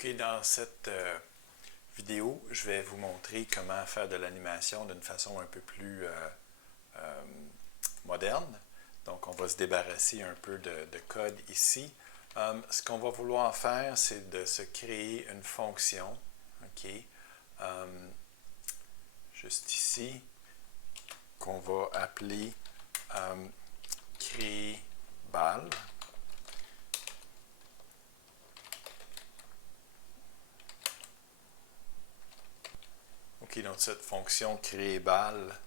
OK, dans cette vidéo, je vais vous montrer comment faire de l'animation d'une façon un peu plus moderne. Donc, on va se débarrasser un peu de code ici. Ce qu'on va vouloir faire, c'est de se créer une fonction, OK, juste ici, qu'on va appeler créer balle. OK, donc cette fonction créer balle,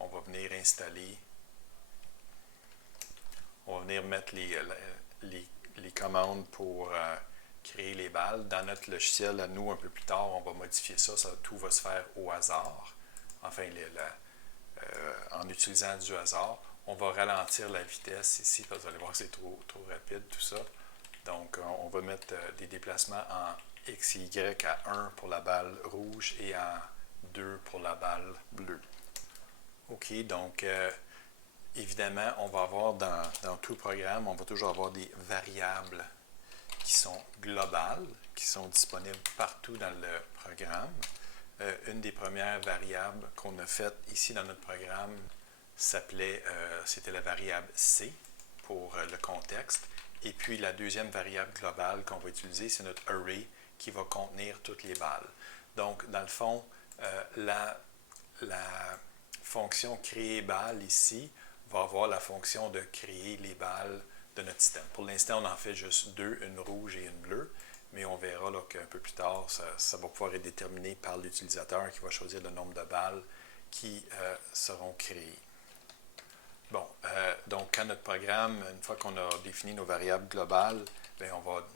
on va venir installer, on va venir mettre les commandes pour créer les balles. Dans notre logiciel, à nous, un peu plus tard, on va modifier ça, tout va se faire au hasard. Enfin, en utilisant du hasard. On va ralentir la vitesse ici, parce que vous allez voir que c'est trop rapide tout ça. Donc, on va mettre des déplacements en X et Y à 1 pour la balle rouge et à 2 pour la balle bleue. OK, donc, évidemment, on va avoir dans tout le programme, on va toujours avoir des variables qui sont globales, qui sont disponibles partout dans le programme. Une des premières variables qu'on a faites ici dans notre programme c'était la variable C pour le contexte. Et puis la deuxième variable globale qu'on va utiliser, c'est notre array qui va contenir toutes les balles. Donc, dans le fond, la fonction créer balle ici va avoir la fonction de créer les balles de notre système. Pour l'instant, on en fait juste deux, une rouge et une bleue, mais on verra qu'un peu plus tard, ça va pouvoir être déterminé par l'utilisateur qui va choisir le nombre de balles qui seront créées. Bon, donc quand notre programme, une fois qu'on a défini nos variables globales, bien,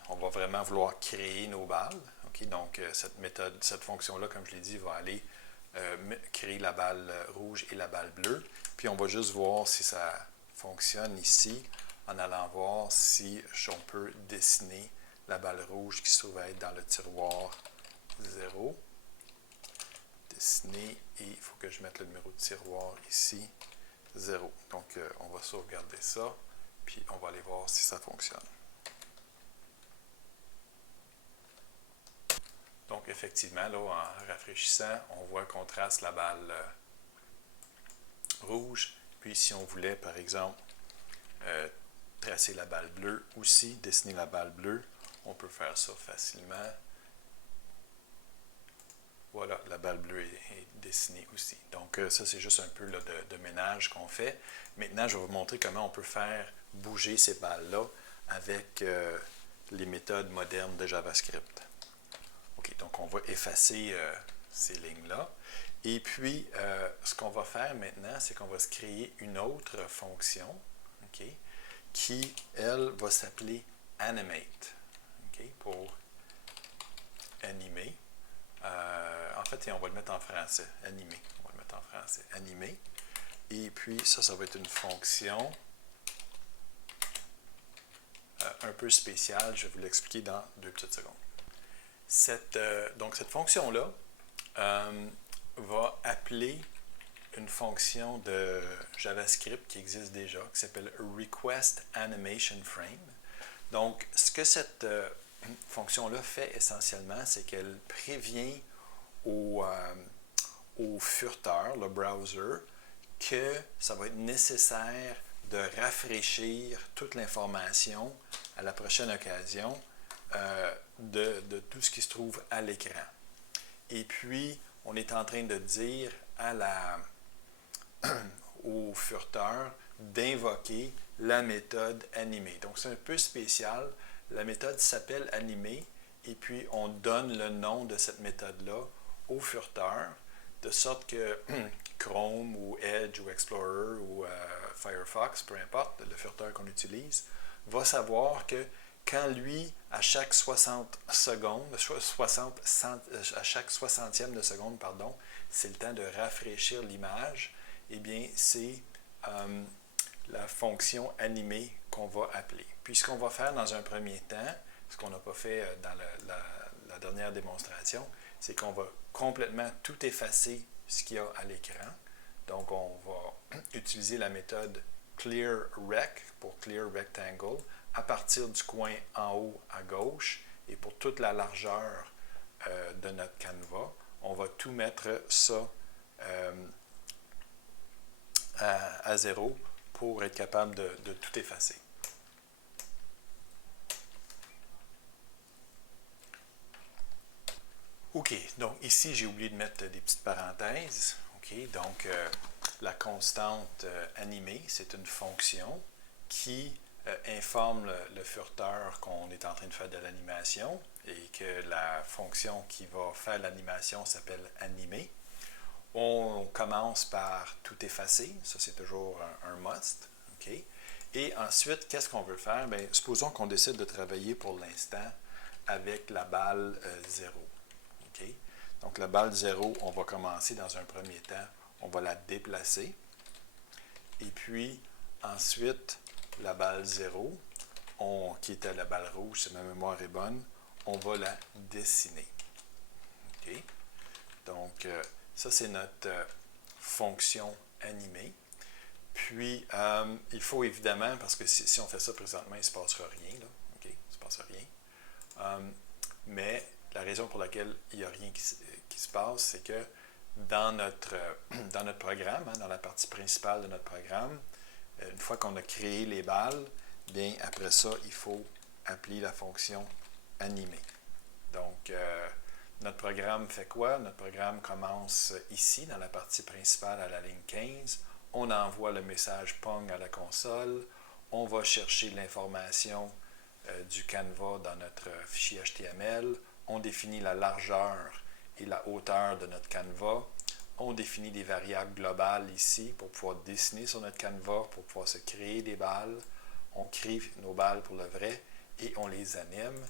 on va vraiment vouloir créer nos balles. Okay? Donc, cette fonction-là, comme je l'ai dit, va aller créer la balle rouge et la balle bleue. Puis, on va juste voir si ça fonctionne ici, en allant voir si on peut dessiner la balle rouge qui se trouve être dans le tiroir 0. Dessiner, et il faut que je mette le numéro de tiroir ici, 0. Donc, on va sauvegarder ça, puis on va aller voir si ça fonctionne. Donc, effectivement, là, en rafraîchissant, on voit qu'on trace la balle rouge. Puis, si on voulait, par exemple, tracer la balle bleue aussi, dessiner la balle bleue, on peut faire ça facilement. Voilà, la balle bleue est dessinée aussi. Donc, ça, c'est juste un peu là, de ménage qu'on fait. Maintenant, je vais vous montrer comment on peut faire bouger ces balles-là avec les méthodes modernes de JavaScript. OK, donc on va effacer ces lignes-là. Et puis, ce qu'on va faire maintenant, c'est qu'on va se créer une autre fonction, OK, qui, elle, va s'appeler Animate, OK, pour animer. En fait, on va le mettre en français, animé. On va le mettre en français, animé. Et puis, ça va être une fonction un peu spéciale. Je vais vous l'expliquer dans 2 petites secondes. Donc, cette fonction-là va appeler une fonction de JavaScript qui existe déjà, qui s'appelle requestAnimationFrame. Donc, ce que cette fonction-là fait essentiellement, c'est qu'elle prévient au furteur, le browser, que ça va être nécessaire de rafraîchir toute l'information à la prochaine occasion de tout ce qui se trouve à l'écran. Et puis, on est en train de dire au furteur d'invoquer la méthode animer. Donc, c'est un peu spécial. La méthode s'appelle animer et puis on donne le nom de cette méthode-là au furteur, de sorte que Chrome ou Edge ou Explorer ou Firefox, peu importe le furteur qu'on utilise, va savoir que quand lui, à chaque 60 secondes, à chaque 60e de seconde, pardon, c'est le temps de rafraîchir l'image, eh bien, c'est la fonction animer qu'on va appeler. Puis, ce qu'on va faire dans un premier temps, ce qu'on n'a pas fait dans la dernière démonstration, c'est qu'on va complètement tout effacer ce qu'il y a à l'écran. Donc, on va utiliser la méthode clearRect pour clear rectangle à partir du coin en haut à gauche et pour toute la largeur de notre canevas, on va tout mettre ça à 0 pour être capable de tout effacer. OK, donc ici, j'ai oublié de mettre des petites parenthèses. OK, donc la constante animée, c'est une fonction qui informe le furteur qu'on est en train de faire de l'animation et que la fonction qui va faire l'animation s'appelle animée. On commence par tout effacer, ça c'est toujours un must. Okay? Et ensuite, qu'est-ce qu'on veut faire? Bien, supposons qu'on décide de travailler pour l'instant avec la balle 0. Okay? Donc la balle 0, on va commencer dans un premier temps, on va la déplacer. Et puis ensuite, la balle 0, qui était la balle rouge, si ma mémoire est bonne, on va la dessiner. Okay? Donc, ça, c'est notre fonction animée. Puis, il faut évidemment, parce que si on fait ça présentement, il ne se passera rien. Là. Okay? Il ne se passera rien. Mais la raison pour laquelle il n'y a rien qui se passe, c'est que dans notre programme, dans la partie principale de notre programme, une fois qu'on a créé les balles, bien après ça, il faut appeler la fonction animée. Donc, notre programme fait quoi? Notre programme commence ici, dans la partie principale à la ligne 15. On envoie le message Pong à la console. On va chercher l'information du canevas dans notre fichier HTML. On définit la largeur et la hauteur de notre canevas. On définit des variables globales ici pour pouvoir dessiner sur notre canevas, pour pouvoir se créer des balles. On crée nos balles pour le vrai et on les anime.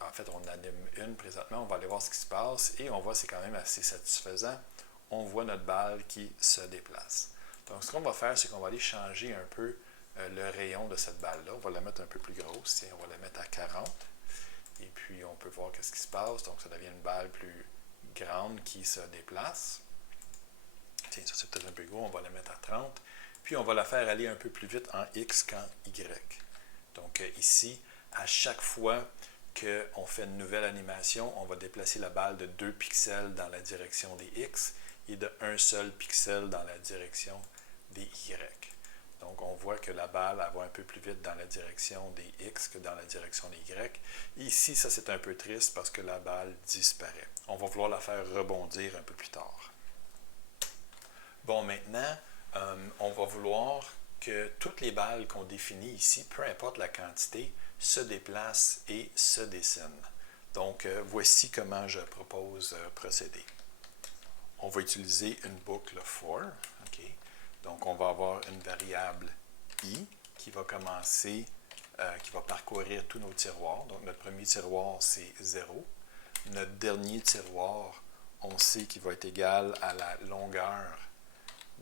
En fait, on anime une présentement, on va aller voir ce qui se passe et on voit que c'est quand même assez satisfaisant. On voit notre balle qui se déplace. Donc, ce qu'on va faire, c'est qu'on va aller changer un peu le rayon de cette balle-là. On va la mettre un peu plus grosse. Tiens, on va la mettre à 40. Et puis, on peut voir ce qui se passe. Donc, ça devient une balle plus grande qui se déplace. Tiens, ça c'est peut-être un peu gros. On va la mettre à 30. Puis, on va la faire aller un peu plus vite en X qu'en Y. Donc, ici, à chaque fois qu'on fait une nouvelle animation, on va déplacer la balle de 2 pixels dans la direction des X et de 1 seul pixel dans la direction des Y. Donc, on voit que la balle va un peu plus vite dans la direction des X que dans la direction des Y. Ici, ça c'est un peu triste parce que la balle disparaît. On va vouloir la faire rebondir un peu plus tard. Bon, maintenant, on va vouloir que toutes les balles qu'on définit ici, peu importe la quantité, se déplacent et se dessinent. Donc, voici comment je propose procéder. On va utiliser une boucle for. Okay? Donc, on va avoir une variable i qui va commencer, qui va parcourir tous nos tiroirs. Donc, notre premier tiroir, c'est 0. Notre dernier tiroir, on sait qu'il va être égal à la longueur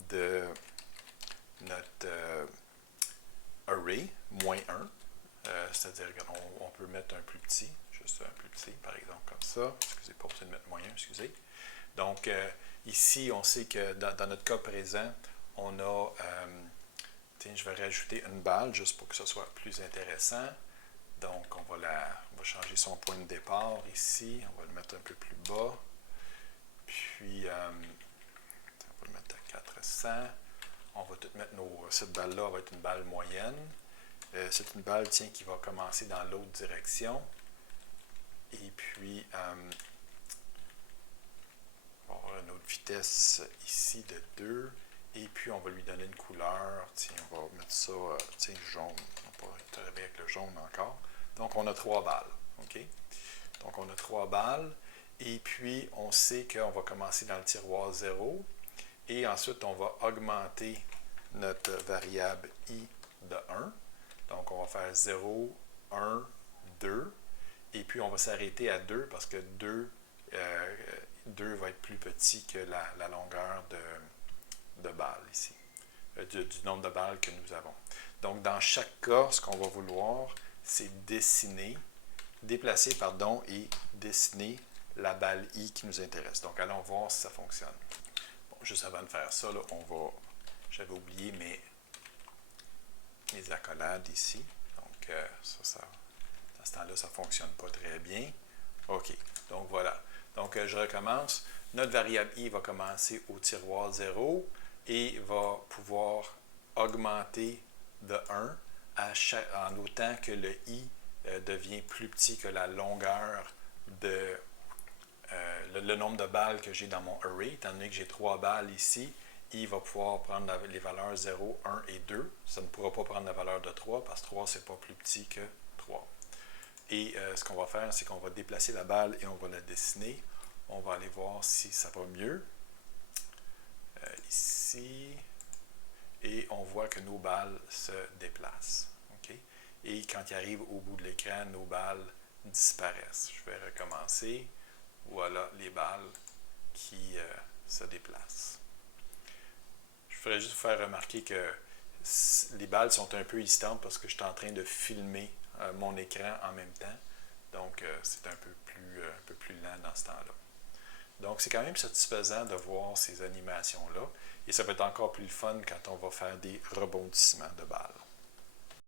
de notre array, moins 1. C'est-à-dire qu'on peut mettre un plus petit, juste un plus petit, par exemple, comme ça. Excusez, pas besoin de mettre moins 1, excusez. Donc, ici, on sait que dans notre cas présent, on a, tiens, je vais rajouter une balle juste pour que ce soit plus intéressant. Donc, on va changer son point de départ ici. On va le mettre un peu plus bas. Puis, on va le mettre à 400. On va tout mettre cette balle-là va être une balle moyenne. C'est une balle, tiens, qui va commencer dans l'autre direction. Et puis, on va avoir une autre vitesse ici de 2. Et puis, on va lui donner une couleur. Tiens, on va mettre ça, tiens, jaune. On va pas travailler avec le jaune encore. Donc, on a 3 balles. OK? Donc, on a 3 balles. Et puis, on sait qu'on va commencer dans le tiroir 0. Et ensuite, on va augmenter notre variable i de 1. Donc, on va faire 0, 1, 2. Et puis, on va s'arrêter à 2 parce que 2 va être plus petit que la longueur de balle ici, du nombre de balles que nous avons. Donc, dans chaque cas, ce qu'on va vouloir, c'est déplacer et dessiner la balle i qui nous intéresse. Donc, allons voir si ça fonctionne. Bon, juste avant de faire ça, là, j'avais oublié mes accolades ici. Donc, ça À ce temps-là, ça ne fonctionne pas très bien. OK, donc voilà. Donc, je recommence. Notre variable i va commencer au tiroir 0 et va pouvoir augmenter de 1 en autant que le i devient plus petit que la longueur de le nombre de balles que j'ai dans mon array. Étant donné que j'ai 3 balles ici, i va pouvoir prendre les valeurs 0, 1 et 2. Ça ne pourra pas prendre la valeur de 3 parce que 3, c'est pas plus petit que 3. Et ce qu'on va faire, c'est qu'on va déplacer la balle et on va la dessiner. On va aller voir si ça va mieux. Ici. Et on voit que nos balles se déplacent. Okay? Et quand ils arrivent au bout de l'écran, nos balles disparaissent. Je vais recommencer. Voilà les balles qui se déplacent. Je voudrais juste vous faire remarquer que les balles sont un peu hésitantes parce que je suis en train de filmer mon écran en même temps. Donc, c'est un peu plus lent dans ce temps-là. Donc, c'est quand même satisfaisant de voir ces animations-là. Et ça va être encore plus le fun quand on va faire des rebondissements de balles.